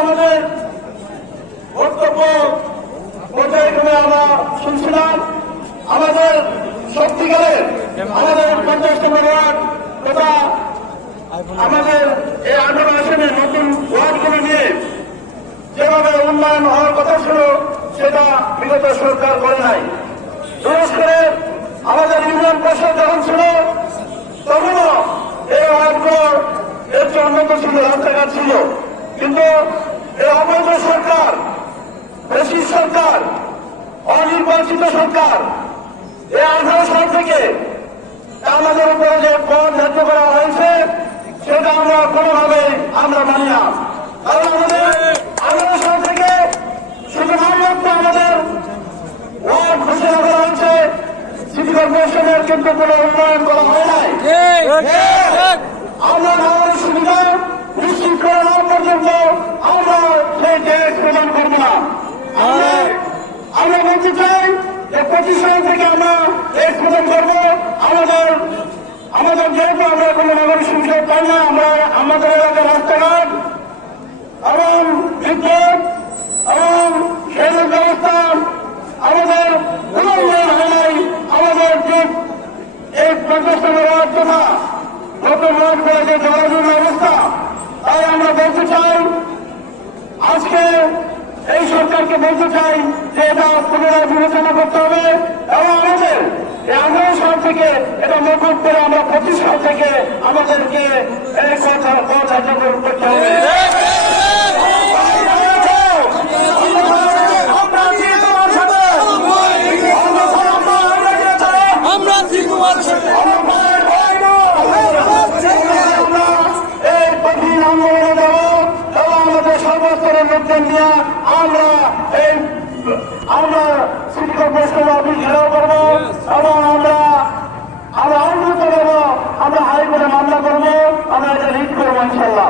আমাদের বক্তব্য পর্যায়ক্রমে আমরা শুনছিলাম। আমাদের সত্যিকারের আমাদের 50 নম্বর ওয়ার্ড তথা আমাদের এই 18 আসনে নতুন ওয়ার্ডগুলো নিয়ে যেভাবে উন্নয়ন হওয়ার কথা ছিল সেটা বিগত সরকার করে নাই। বিশেষ করে আমাদের ইউনিয়ন পরিষদ যখন ছিল তখনও এই ওয়ার্ডগুলো এর চেয়ে উন্নত ছিল, রাস্তাঘাট ছিল। কিন্তু এই অবৈধ সরকার, বেশি সরকার, অনির্বাচিত সরকার এই 18 সাল থেকে আমাদের উপরে যে কর ধার্য করা হয়েছে সেটা আমরা কোনোভাবেই আমরা মানি না। কারণ আমাদের 18 সাল থেকে শুধুমাত্র আমাদের ওয়ার্ড ঘোষণা করা হয়েছে, সিটি কর্পোরেশনের কিন্তু কোনো উন্নয়ন করা হয় নাই। আমরা নাগরিক সুবিধা নিশ্চিত করা না পর্যন্ত আমরা সেই দেশ প্রদান করব না। আমরা বলতে চাই যে 25 সাল থেকে আমরা দেশ প্রদান করব। আমাদের যেহেতু আমরা কোনো নাগরিক সুবিধা পাই না, আমরা আমাদের এলাকার রাস্তাঘাট এবং বিদ্যুৎ এবং সেচ ব্যবস্থা আমাদের কোনো উন্নয়ন হয় নাই। আমাদের যে এই 50 নম্বর ওয়ার্ড তথা নতুন ওয়ার্ড করে যে জলাজীর্ণ অবস্থা, তাই আমরা বলতে চাই, আজকে এই সরকারকে বলতে চাই যে এটা পুনরায় বিবেচনা করতে হবে এবং আমাদের এই 18 সাল থেকে এটা মকুব করে আমরা 25 সাল থেকে আমাদেরকে এই কর ধার্য করতে হবে। এই কঠিন আন্দোলনে যাব এবং আমাদের সর্বস্তরের লোকজন নিয়ে আমরা সিটি কর্পোরেশন অফিস ঘেরাও করবো এবং আমরা আন্দোলন করবো, আমরা হাইকোর্টে মামলা করবো, আমরা এটা রিট করবো ইনশাল্লাহ।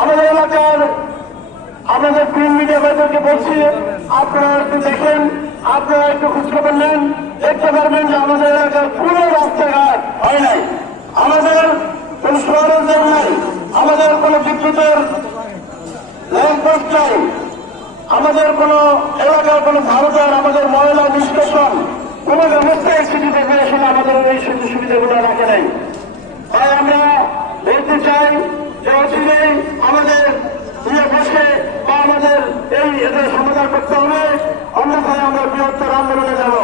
আমাদের এলাকার আপনাদের প্রিন্ট মিডিয়া ভাইদেরকে বলছি, আপনারা একটু দেখেন, আপনারা একটু খোঁজখবর নেন, দেখতে পারবেন যে আমাদের এলাকার পুরো রাস্তাঘাট হয় নাই, আমাদের কোন শহরের জন্য নাই, আমাদের কোন বিদ্যুতের ল্যাম্পপোস্ট নাই, আমাদের কোন এলাকার কোন ভারতের আমাদের ময়লা নিষ্কাশন কোন ব্যবস্থায় সিটি কর্পোরেশন আমাদের এই সুযোগ সুবিধাগুলো রাখে নাই। তাই আমরা বলতে চাই যে অচিরেই আমাদের বসে বা আমাদের এই এটা সমাধান করতে হবে, অন্যথায় আমরা বৃহত্তর আন্দোলনে যাব।